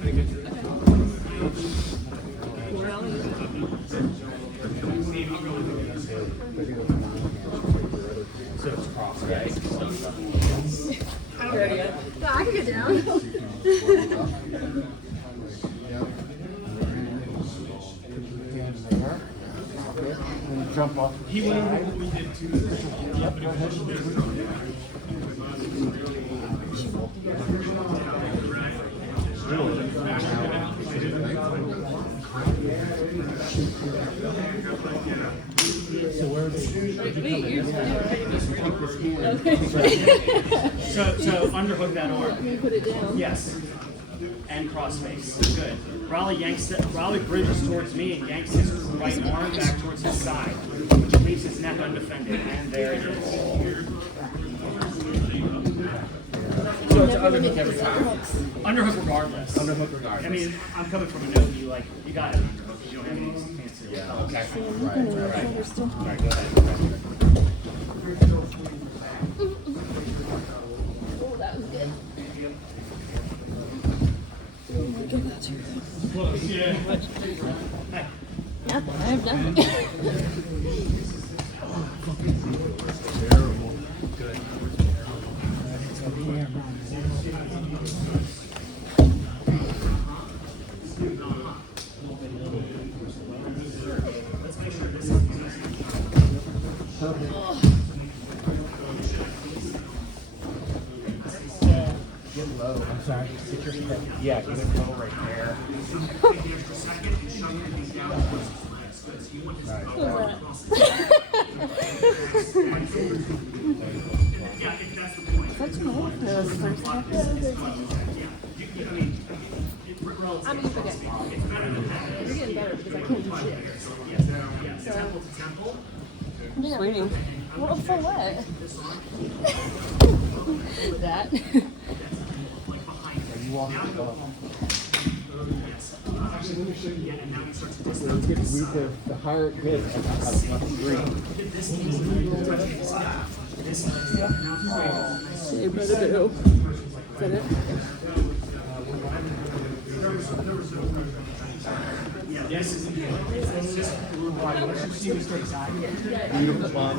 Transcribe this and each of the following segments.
So it's cross, right? No, I can get down. Jump off. He went over what we did too. Yep, but so where so underhook that arm. You put it down. Yes. And cross face. Good. Raleigh bridges towards me and yanks his right arm back towards his side, which leaves his neck undefended. And there it is. So it's underhook every time. Underhook regardless. Underhook regardless. I mean, I'm coming from a note. You got it underhook. You don't have any fancy. Yeah. Okay. Right, go ahead. Oh, that was good. Close, yeah. Nothing. I have nothing. Terrible. Good. Get low. I'm sorry. Get your head. Yeah, get it low right there. I'm just okay. You're getting better because I can't do shit. So, I'm just waiting. Well, for what? That. You walk the the higher it gets, I'm green. You better do. Is that it? Yes, it's just Beautiful bomb.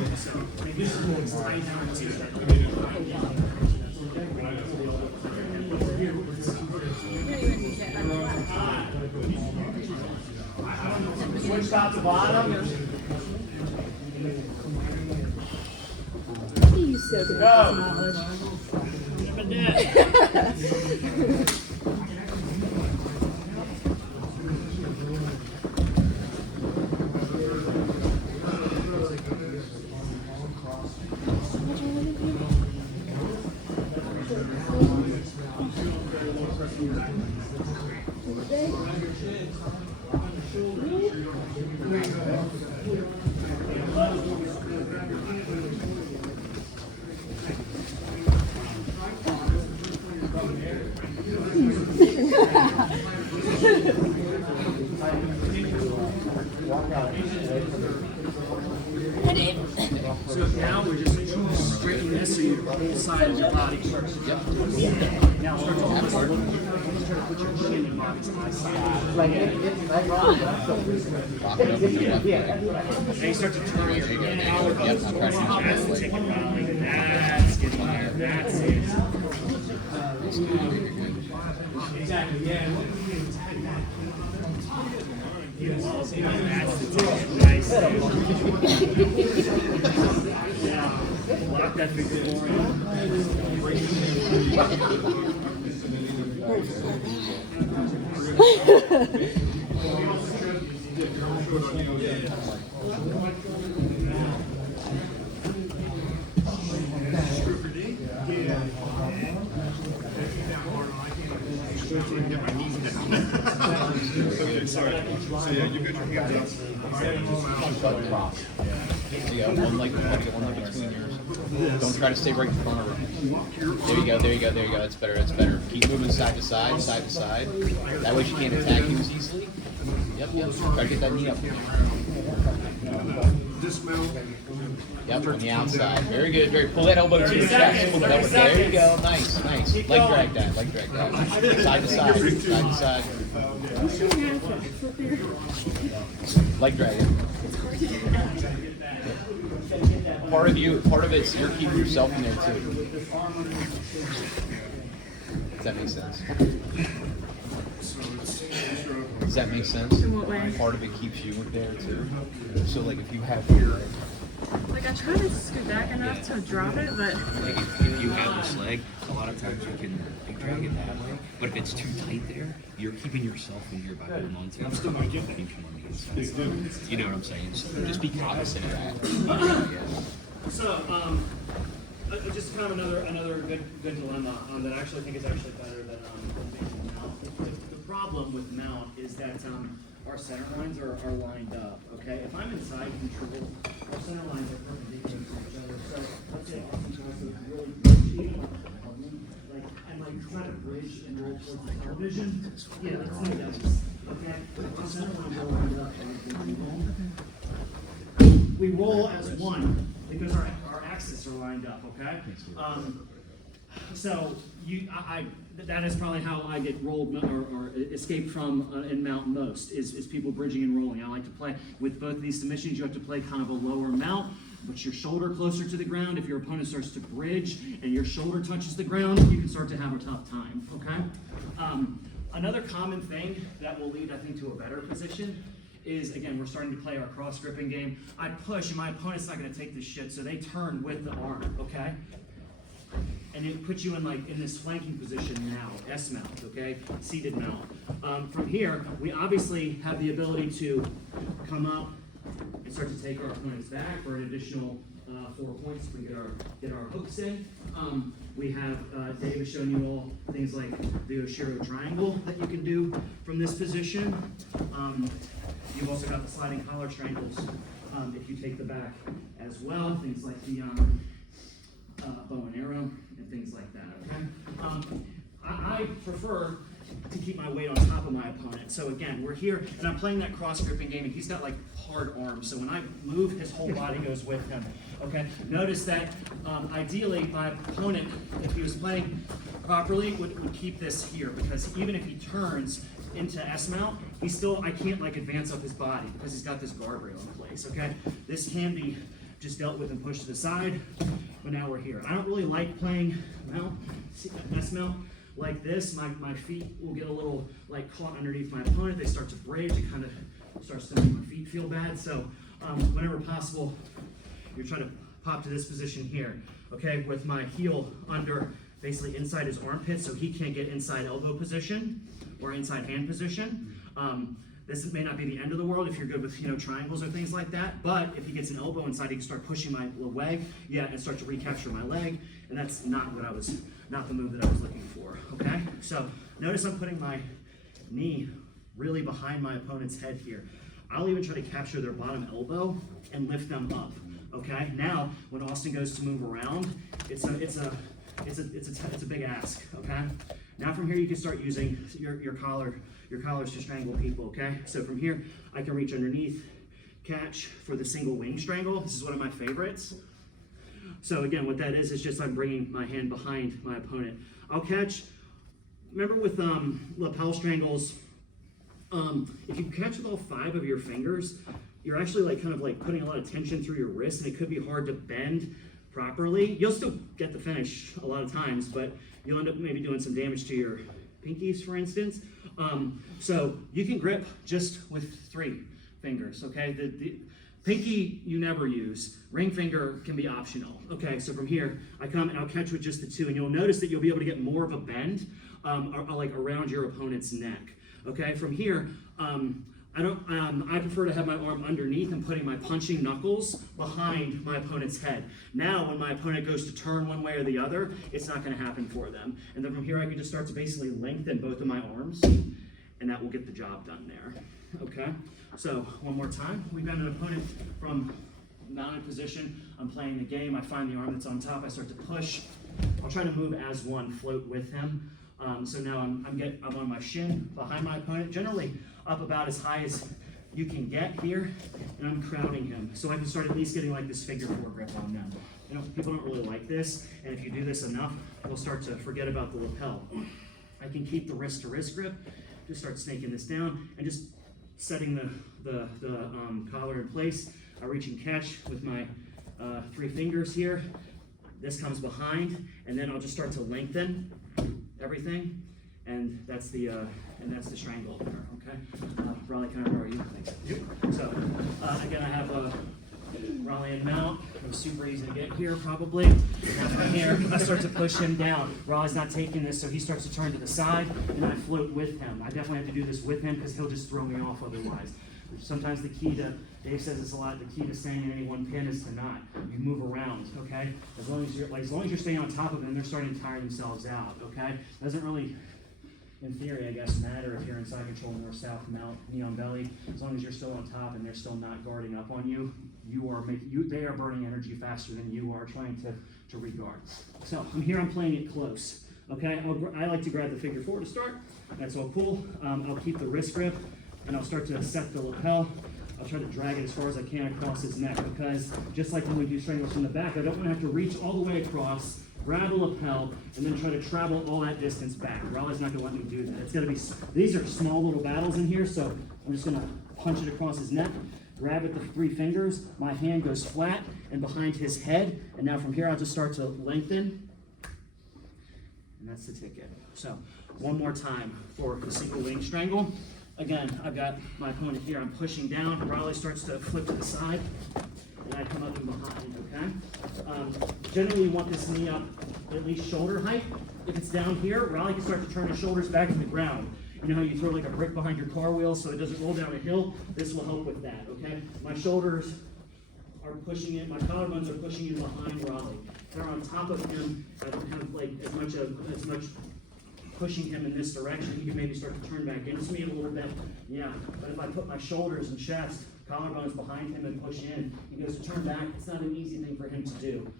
switch top to bottom. You so good Go. at knowledge. So now we're just straightening this so your whole side of your body. Yep. Now start to put your chin and body's high side. Like Then you start to turn your head out. That's the ticket rally. That's getting there. That's it. Exactly, yeah. Yes, that's the ticket. Nice. Yeah. Lock that big Okay, sorry. So yeah, you got your hands up. Yeah, one leg between yours. Don't try to stay right in front of her. There you go, there you go, there you go. That's better, that's better. Keep moving side to side, side to side. That way she can't attack you as easily. Yep, yep. Try to get that knee up. Dismount. Yep, on the outside. Very good. Very. Pull that elbow to your chest. Pull that elbow. There you go. Nice, nice. Leg drag that. Leg drag that. Side to side. Side to side. Leg drag it. Part of it's you're keeping yourself in there too. Does that make sense? Does that make sense? In what way? Part of it keeps you there too. So like if you have your Like I try to scoot back enough to drop it, but Like if you have this leg, a lot of times you can drag it that way. But if it's too tight there, you're keeping yourself in here by holding on to it. So you can come on the inside. You know what I'm saying? So just be cognizant of that. So, just kind of another good dilemma that I actually think is actually better than mount. The problem with mount is that our center lines are lined up. Okay, if I'm inside control, our center lines are perpendicular to each other. So let's say Austin tries to really bridge, try to bridge and roll towards the television. Yeah, let's say that. Okay, our center lines are lined up. We roll as one because our axes are lined up, okay? So that is probably how I get rolled or escape from in mount most is people bridging and rolling. I like to play with both of these submissions. You have to play kind of a lower mount, but your shoulder closer to the ground. If your opponent starts to bridge and your shoulder touches the ground, you can start to have a tough time, okay? Another common thing that will lead, I think, to a better position is, again, we're starting to play our cross gripping game. I push, and my opponent's not going to take this shit, so they turn with the arm, okay? And it puts you in this flanking position now, S mount, okay? Seated mount. From here, we obviously have the ability to come up and start to take our opponent's back for an additional 4 points if we get our hooks in. We have Dave has shown you all things like the Oshiro triangle that you can do from this position. You've also got the sliding collar strangles if you take the back as well. Things like the bow and arrow and things like that. Okay. I prefer to keep my weight on top of my opponent. So again, we're here, and I'm playing that cross gripping game, and he's got like hard arms. So when I move, his whole body goes with him. Okay. Notice that ideally, my opponent, if he was playing properly, would keep this here, because even if he turns into S mount, I can't like advance up his body because he's got this guardrail in place. Okay. This can be just dealt with and pushed to the side, but now we're here. I don't really like playing mount, S mount like this. My feet will get a little like caught underneath my opponent. They start to bridge. It kind of starts to make my feet feel bad. So whenever possible, you're trying to pop to this position here, okay, with my heel under, basically inside his armpit, so he can't get inside elbow position or inside hand position. This may not be the end of the world if you're good with triangles or things like that, but if he gets an elbow inside, he can start pushing my leg, and start to recapture my leg, and that's not the move that I was looking for. Okay, so notice I'm putting my knee really behind my opponent's head here. I'll even try to capture their bottom elbow and lift them up. Okay, now when Austin goes to move around, it's a big ask. Okay, now from here you can start using your collars to strangle people. Okay, so from here I can reach underneath, catch for the single wing strangle. This is one of my favorites. So again, what that is just I'm bringing my hand behind my opponent. I'll catch. Remember with lapel strangles, if you catch with all 5 of your fingers, you're actually kind of putting a lot of tension through your wrist, and it could be hard to bend properly. You'll still get the finish a lot of times, but you'll end up maybe doing some damage to your pinkies, for instance. So you can grip just with 3 fingers, okay? The pinky you never use. Ring finger can be optional. Okay, so from here, I come and I'll catch with just the 2, and you'll notice that you'll be able to get more of a bend around your opponent's neck. Okay, from here, I prefer to have my arm underneath and putting my punching knuckles behind my opponent's head. Now, when my opponent goes to turn one way or the other, it's not going to happen for them. And then from here, I can just start to basically lengthen both of my arms, and that will get the job done there. Okay, so one more time. We've got an opponent from mounted position. I'm playing the game. I find the arm that's on top. I start to push. I'll try to move as one, float with him. So now I'm on my shin behind my opponent, generally up about as high as you can get here, and I'm crowding him. So I can start at least getting like this figure 4 grip on them. You know, people don't really like this, and if you do this enough, you'll start to forget about the lapel. I can keep the wrist to wrist grip, just start snaking this down, and just setting the collar in place. I reach and catch with my 3 fingers here. This comes behind, and then I'll just start to lengthen everything, and that's the strangle. Okay, Raleigh, can I borrow you? Thanks. So again, I have Raleigh and mount. It was super easy to get here, probably. Now from here, I start to push him down. Raleigh's not taking this, so he starts to turn to the side, and I float with him. I definitely have to do this with him because he'll just throw me off otherwise. Sometimes the key to, Dave says this a lot, the key to staying in any one pin is to not. You move around, okay? As long as you're staying on top of them, they're starting to tire themselves out, okay? Doesn't really, in theory, I guess, matter if you're in side control, north, south, mount, knee on belly. As long as you're still on top and they're still not guarding up on you, they are burning energy faster than you are trying to regard. So I'm here, I'm playing it close, okay? I like to grab the figure 4 to start. That's all cool. I'll keep the wrist grip, and I'll start to set the lapel. I'll try to drag it as far as I can across his neck, because just like when we do strangles from the back, I don't want to have to reach all the way across, grab the lapel, and then try to travel all that distance back. Raleigh's not going to let me do that. It's going to be, these are small little battles in here, so I'm just going to punch it across his neck, grab it with 3 fingers, my hand goes flat and behind his head, and now from here I'll just start to lengthen, and that's the ticket. So one more time for the single wing strangle. Again, I've got my opponent here, I'm pushing down, Raleigh starts to flip to the side, and I come up and behind, okay? Generally you want this knee up at least shoulder height. If it's down here, Raleigh can start to turn his shoulders back to the ground. You know how you throw like a brick behind your car wheel so it doesn't roll down a hill? This will help with that, okay? My shoulders are pushing in, my collarbones are pushing in behind Raleigh. They're on top of him. I don't have like as much pushing him in this direction. He can maybe start to turn back into me a little bit. Yeah, but if I put my shoulders and chest, collarbones behind him and push in, he goes to turn back. It's not an easy thing for him to do.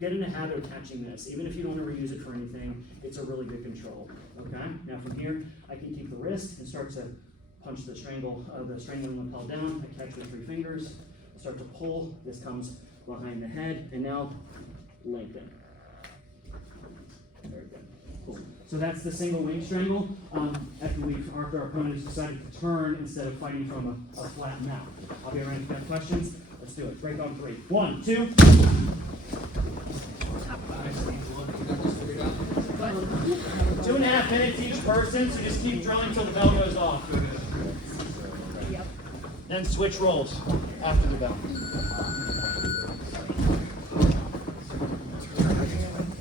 Get in the habit of catching this. Even if you don't ever use it for anything, it's a really good control. Okay? Now from here, I can keep the wrist and start to punch the strangling lapel down. I catch with 3 fingers, start to pull. This comes behind the head, and now lengthen. Very good. Cool. So that's the single wing strangle. After our opponent has decided to turn instead of fighting from a flat mount. I'll be around if you have questions. Let's do it. Break on 3. 1, 2. 2.5 minutes each person, so just keep drilling until the bell goes off. Yep. Then switch roles after the bell.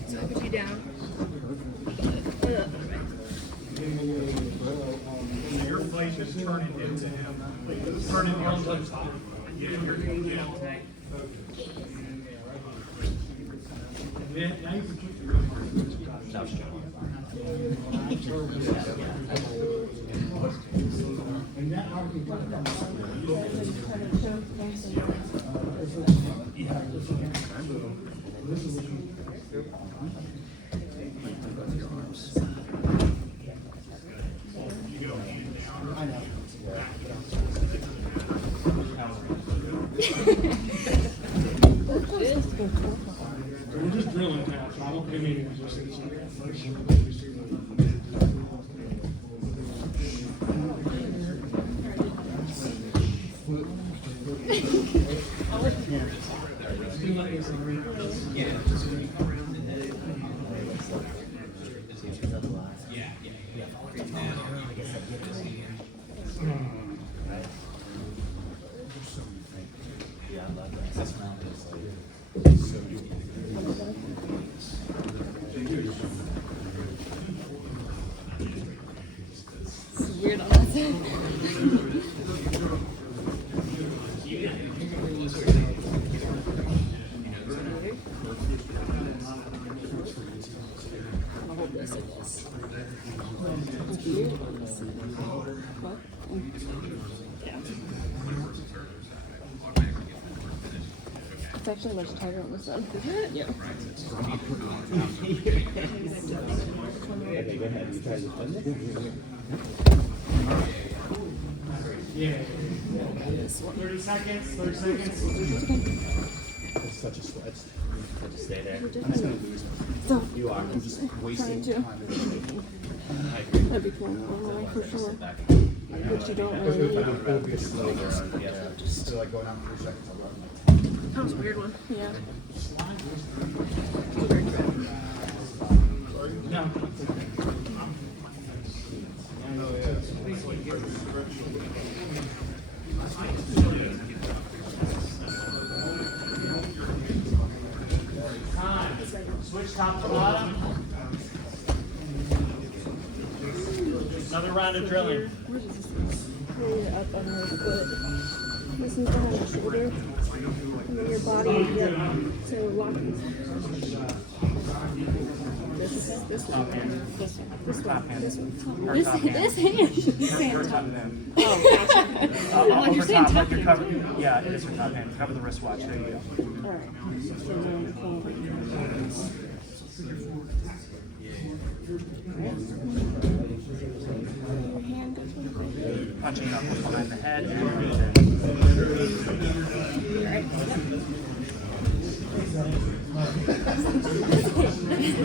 So I put you down. Your fight is turning into him. Turning him to the top. Now you can keep your and that we're just drilling now, so I won't give any resistance. It's weird on that side. I'll hold this, I guess. It's weird. What? Yeah. It's actually much tighter on this side. Yeah. Okay, go ahead. You try to defend it. Yeah. 30 seconds, 30 seconds. It's such a sweat. Just stay there. So, You are. You're just wasting trying to. time. That'd be cool in my way for sure. But you don't really need. It'll be a slow burn. Yeah. Just like going out in 3 seconds. I'll run like. That was a weird one. Yeah. Time. Switch top to bottom. Another round of drilling. What is this? Pull it up on your foot. This is behind your shoulder. And then your body, yeah. So lock this one. This one. This one. This one. This hand should be saying top. Oh, gotcha. Like you're saying top hand. Yeah, it is your top hand. Cover the wristwatch. There you go. Alright. So then pull it. Your hand goes with it. Punching knuckles behind the head. Alright.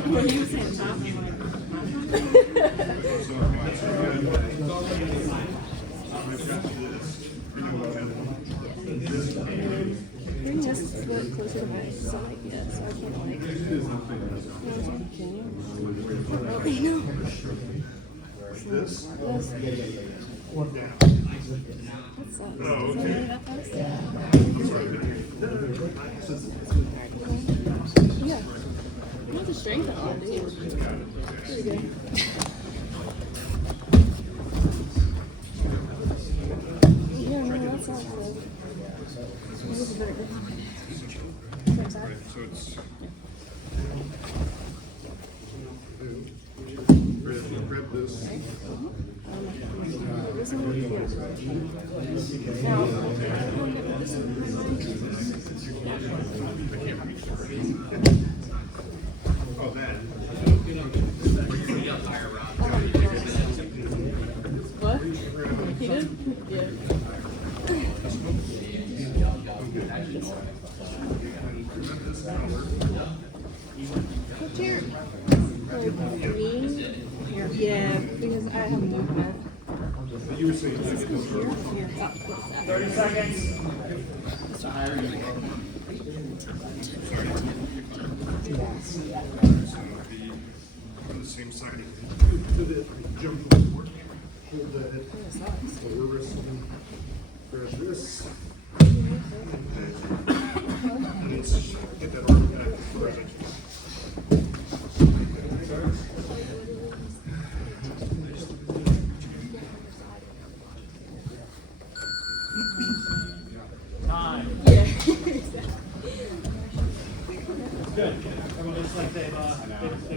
What are you saying, top? Bring this foot closer to my side, yeah, so I can't like. Can you? Oh, you know. This? What's that? Is that really that fast? Yeah. You have the strength on it, dude. Pretty good. Yeah, no, that sounds good. That was a better grip on my neck. Sorry, sorry. Grab this. This one would be good. Now, this one. Oh, that. What? He did? Yeah. What's your knee? Yeah, because I have more mouth. You were saying This goes here? Yeah. Oh, 30 seconds. on the same side. Do the jump forward. Hold the head. The reverse. Grab this. And it's get that arm back. Time. yeah. Good. Everyone looks like they've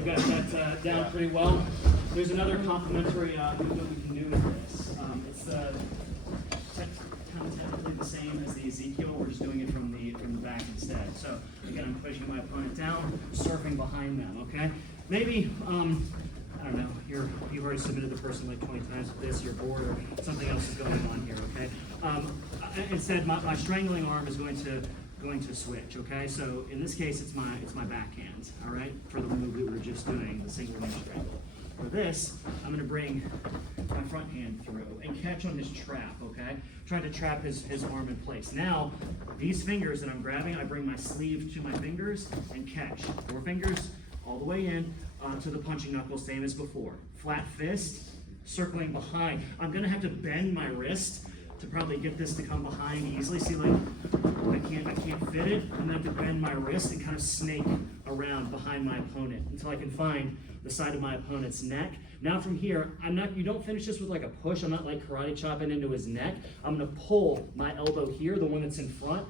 got that down pretty well. There's another complimentary movement we can do with this. It's technically the same as the Ezekiel. We're just doing it from the back instead. So again, I'm pushing my opponent down, surfing behind them. Okay. Maybe I don't know. You've already submitted the person like 20 times with this. You're bored, or something else is going on here. Okay. Instead, my strangling arm is going to switch. Okay. So in this case, it's my backhand. All right. For the move we were just doing, the single knee strangle. For this, I'm going to bring my front hand through and catch on his trap, okay? Trying to trap his arm in place. Now, these fingers that I'm grabbing, I bring my sleeve to my fingers and catch. 4 fingers all the way in to the punching knuckle, same as before. Flat fist, circling behind. I'm going to have to bend my wrist to probably get this to come behind easily. See, like, I can't fit it. I'm going to have to bend my wrist and kind of snake around behind my opponent until I can find the side of my opponent's neck. Now from here, you don't finish this with like a push. I'm not like karate chopping into his neck. I'm gonna pull my elbow here, the one that's in front,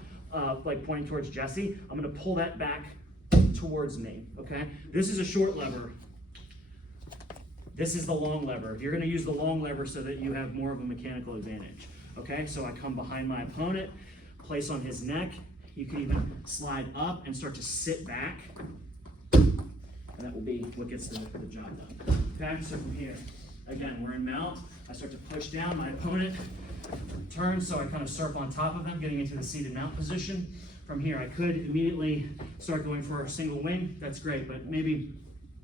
like pointing towards Jesse. I'm gonna pull that back towards me, okay? This is a short lever. This is the long lever. You're gonna use the long lever so that you have more of a mechanical advantage, okay? So I come behind my opponent, place on his neck. You can even slide up and start to sit back. And that will be what gets the job done. Okay, so from here, again, we're in mount. I start to push down. My opponent turn, so I kind of surf on top of him, getting into the seated mount position. From here, I could immediately start going for a single wing. That's great, but maybe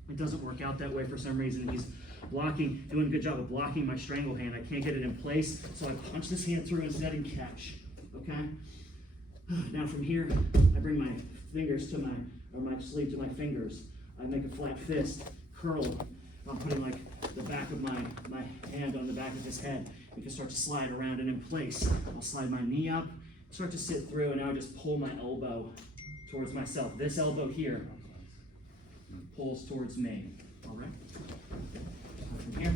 it doesn't work out that way for some reason. He's doing a good job of blocking my strangle hand. I can't get it in place, so I punch this hand through instead and catch, okay? Now from here, I bring my fingers to my sleeve to my fingers. I make a flat fist, curl. I'm putting like the back of my hand on the back of his head. We can start to slide around and in place. I'll slide my knee up, start to sit through, and now I just pull my elbow towards myself. This elbow here pulls towards me, all right? From here,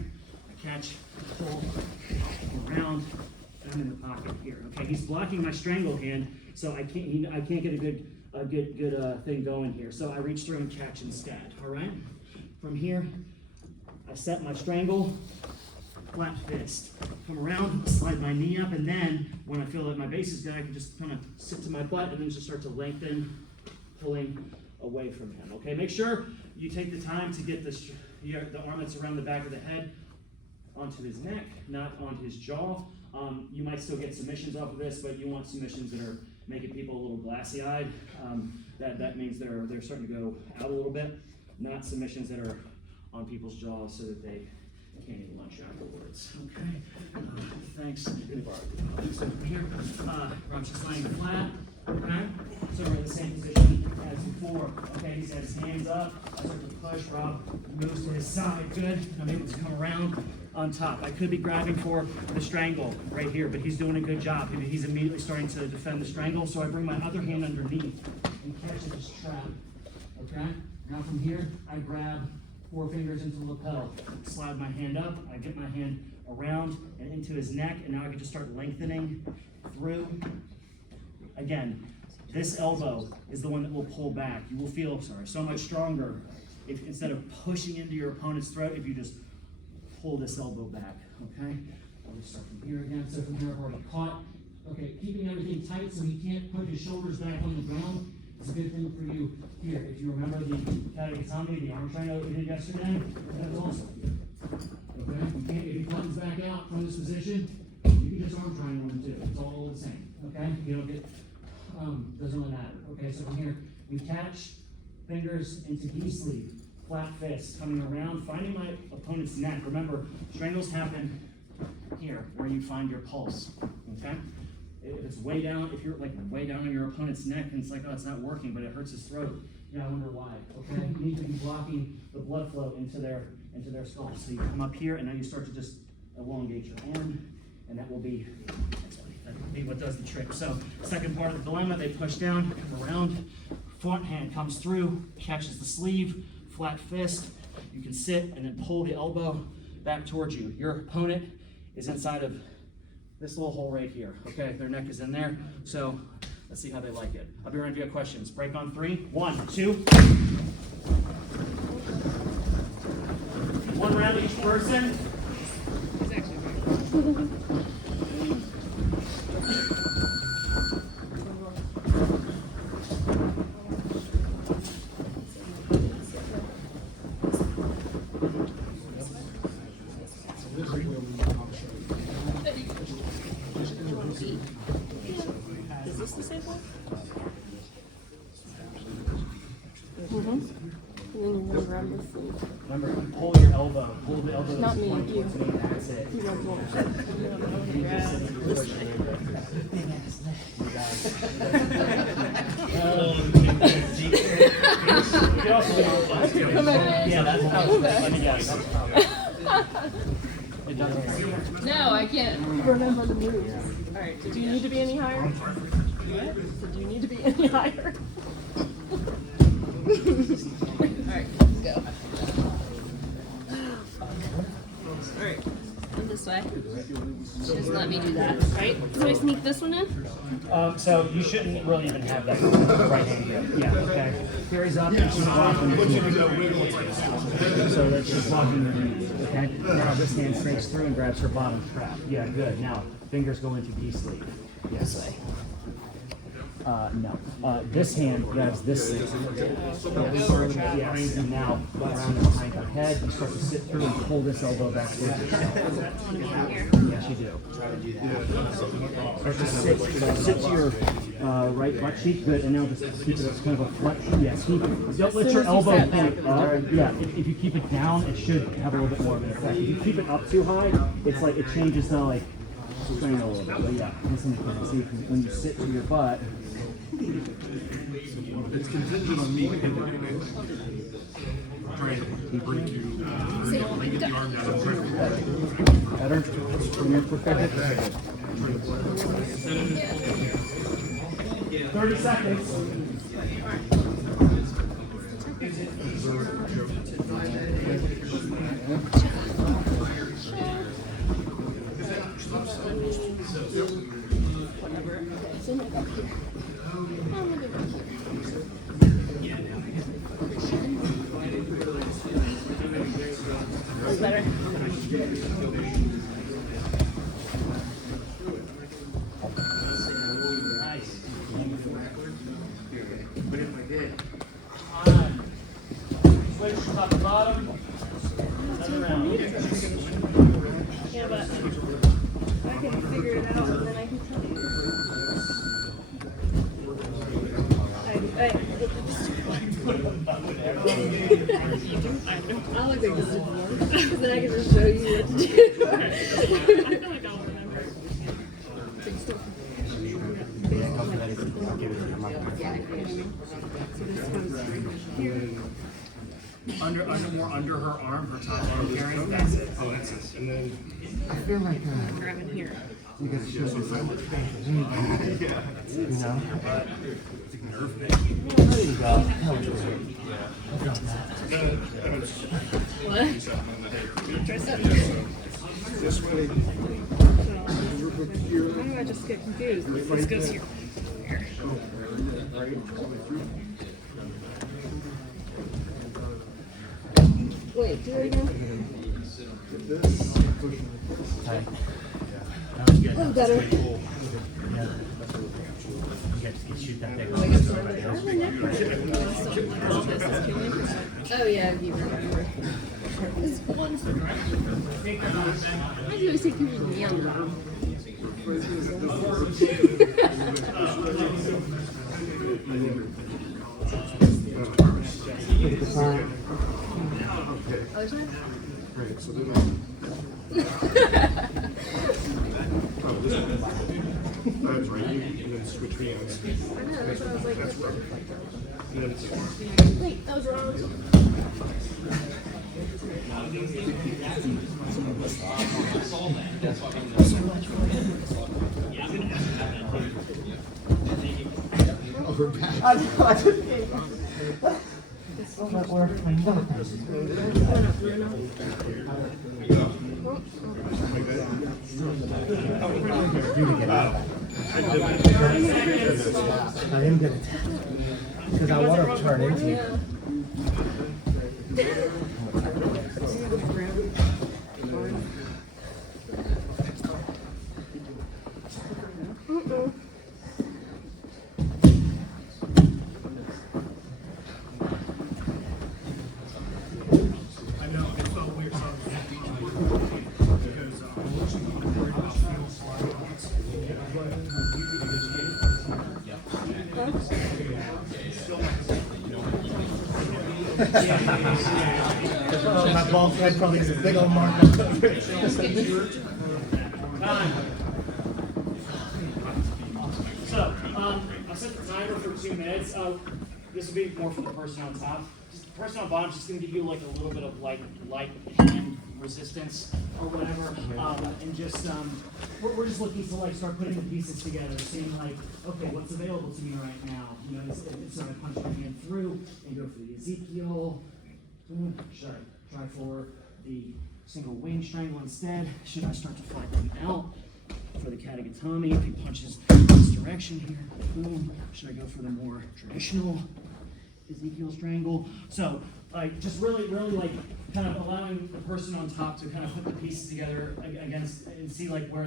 I catch, pull, around, and I'm in the pocket here. Okay, he's blocking my strangle hand, so I can't get a good thing going here. So I reach through and catch instead, all right? From here, I set my strangle, flat fist. Come around, slide my knee up, and then when I feel that my base is good, I can just kind of sit to my butt and then just start to lengthen, pulling away from him. Okay, make sure you take the time to get the arm that's around the back of the head onto his neck, not on his jaw. You might still get submissions off of this, but you want submissions that are making people a little glassy-eyed. That means they're starting to go out a little bit, not submissions that are on people's jaws so that they can't even lunch afterwards. Okay, thanks. So from here, I'm just laying flat. Okay, so we're in the same position as before. Okay, he has his hands up. I start to push. Rob moves to his side. Good. I'm able to come around on top. I could be grabbing for the strangle right here, but he's doing a good job. He's immediately starting to defend the strangle. So I bring my other hand underneath and catch this trap. Okay. Now from here, I grab 4 fingers into the lapel, slide my hand up, I get my hand around and into his neck, and now I can just start lengthening through. Again, this elbow is the one that will pull back. You will feel, so much stronger if instead of pushing into your opponent's throat, if you just pull this elbow back, okay? I'll just start from here again. So from here, I've already caught. Okay, keeping everything tight so he can't put his shoulders back on the ground. It's a good thing for you here. If you remember the Katakatami, the arm triangle that we did yesterday, that's awesome. Okay? If he comes back out from this position, you can just arm triangle him too. It's all the same. Okay? You don't get, doesn't really matter. Okay, so from here, we catch fingers into his sleeve, flat fist, coming around, finding my opponent's neck. Remember, strangles happen here, where you find your pulse. Okay? If it's way down, if you're like way down on your opponent's neck and it's like, oh, it's not working, but it hurts his throat, I wonder why. Okay, you need to be blocking the blood flow into their skull. So you come up here and now you start to just elongate your arm, and that will be what does the trick. So second part of the dilemma, they push down, come around, front hand comes through, catches the sleeve, flat fist. You can sit and then pull the elbow back towards you. Your opponent is inside of this little hole right here, okay? Their neck is in there, so let's see how they like it. I'll be ready if you have questions. Break on 3. 1, 2. 1 round each person. Is this the same one? And then you want to grab the sleeve. Remember, pull your elbow. Pull the elbow. Not me, point you. towards me. That's it. You want to grab this way. You can also yeah, that's how let me guess. It doesn't. No, I can't remember the moves. All right, so do you need to be any higher? What? So do you need to be any higher? All right, let's go. All right, and this way. Just let me do that, right? So I sneak this one in? So you shouldn't really even have that right hand grip. Yeah, okay. Carries up and she's blocking your knee. So that she's blocking your knee. Okay? Now this hand straights through and grabs her bottom trap. Yeah, good. Now fingers go into B sleeve. Yes. This way. No. This hand grabs this thing. Yes, and now around and behind her head, you start to sit through and pull this elbow back towards yourself. Yes, you do. Start to sit to your right butt cheek. Good, and now just keep it as kind of a flat. Yes, don't let your elbow point up. Yeah, if you keep it down, it should have a little bit more of an effect. If you keep it up too high, it's like it changes the like strain a little bit. But yeah, listen to this. See, when you sit to your butt. It's contingent on me pivoting it. Trying to break you. Get the arm down. Better? You're perfect. 30 seconds. So like up here. I'm gonna go here. That's better. Switch top to bottom. Turn around. Yeah, but I can figure it out and then I can tell you. I'll look like this before, because then I can just show you what to do. I feel like I'll remember. Under her arm, her top arm carrying. That's it. Oh, that's it. And then I feel like Grab it here. you guys should have so much pain for anybody. You know? There you go. That was great. I got that. What? Try something. This way. Why do I just get confused? This goes here. Here. Wait, do it again. Tight. Oh, better. Yeah. You guys can shoot that thing. Oh yeah, you remember. This one. I do think you should be on the bottom. Other side? Great, so then oh, this one. That's right, and then switch hands. I know, that's what I was like. That's perfect. And then it's Wait, that was wrong. I am gonna because I want to turn into you. I know it felt weird. So because I'm worried about fuel slide lines. My bald head probably has a big old mark. So, I'll set the timer for 2 minutes. This will be more for the person on top. Just the person on bottom is just going to give you like a little bit of light hand resistance or whatever, and just we're just looking to like start putting the pieces together, seeing like, okay, what's available to me right now? You know, it's sort of punch my hand through and go for the Ezekiel. Should I try for the single wing strangle instead? Should I start to flatten them out for the katagatami? If he punches this direction here, boom. Should I go for the more traditional Ezekiel strangle? So, like, just really like kind of allowing the person on top to kind of put the pieces together against and see like where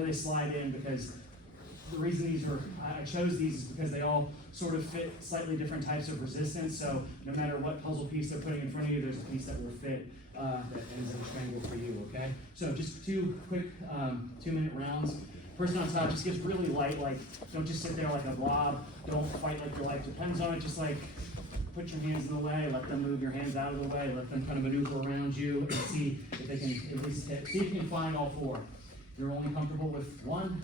they slide in, because the reason these were, I chose these is because they all sort of fit slightly different types of resistance. So no matter what puzzle piece they're putting in front of you, there's a piece that will fit that ends in a strangle for you, okay? So just 2 quick 2-minute rounds. Person on top just gets really light, like don't just sit there like a blob. Don't fight like your life depends on it. Just like put your hands in the way, let them move your hands out of the way, let them kind of maneuver around you and see if they can at least see if you can find all 4. If you're only comfortable with 1,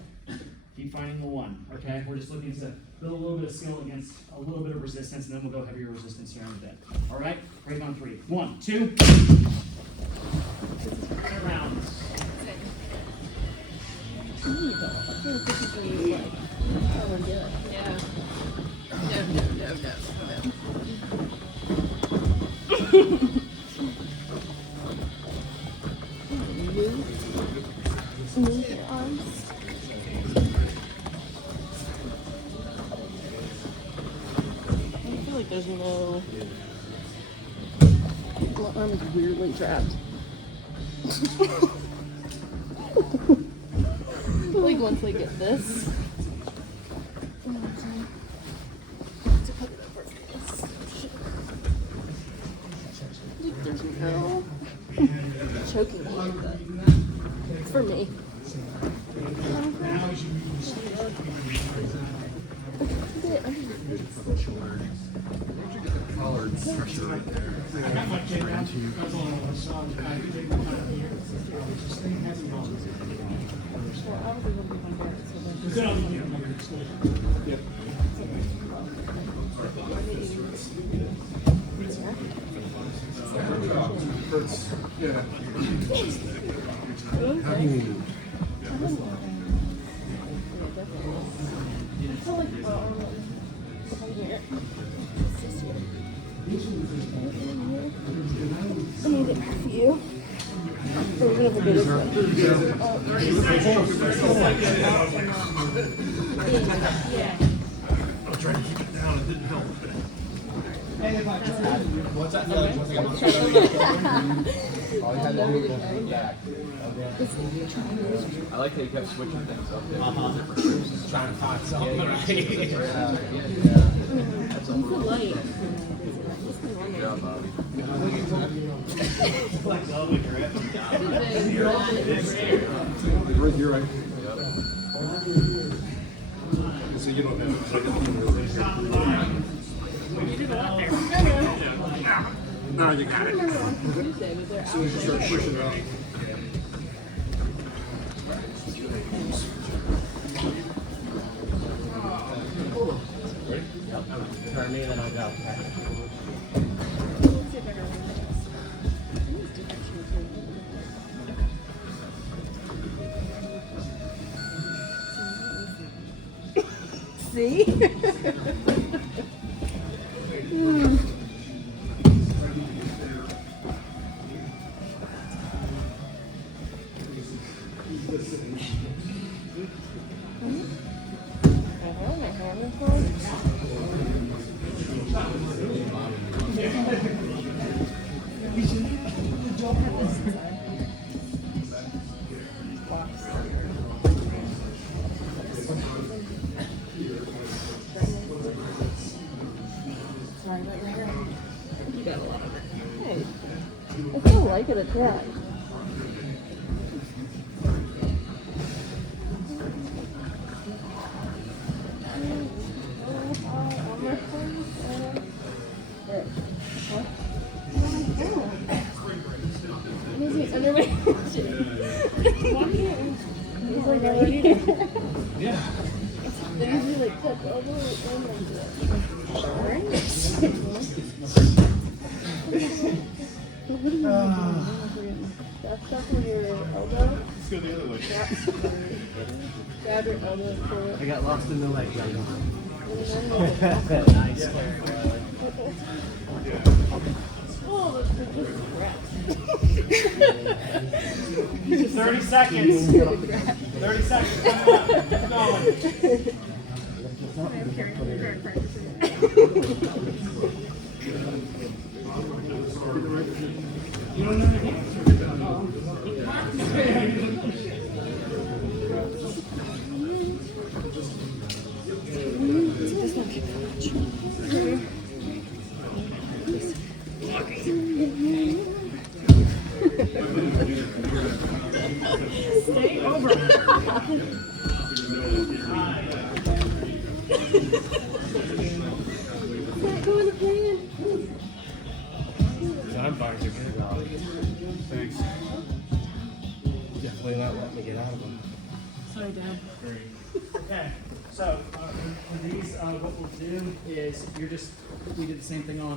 keep finding the 1. Okay? We're just looking to build a little bit of skill against a little bit of resistance, and then we'll go heavier resistance here in a bit. All right? Break on 3. 1, 2. Rounds. Yeah. Move your arms. I feel like there's no. My arm is weirdly trapped. Like once I get this. Like there's no choking me like that. For me. Hurts. Yeah. I need it for you. We're gonna forget it. I was trying to keep it down, it didn't help. What's that feeling? Once I got my all you had to do was move back. I like how you kept switching things up. Trying to find something. That's I'm so light. Good job, Bobby. Right here, right? So you don't have to. No, you got it. As soon as you start pushing it out. Turn me and then I'll go. See? Sorry about your hair. You got a lot of it. Hey, I still like it a tad. They usually like touch elbow and like that stuff on your elbow. Let's go the other way. Grab your elbow for I got lost in the leg. it. Nice. Oh, that's just crap. 30 seconds. 30 seconds. Come on. Keep going. I'm carrying the current practice. You don't know the answer. Stay over. Not going to plan. I'm fine. Thanks. Definitely not letting me get out of them. Sorry, Dad. Okay, so for these, what we'll do is we did the same thing on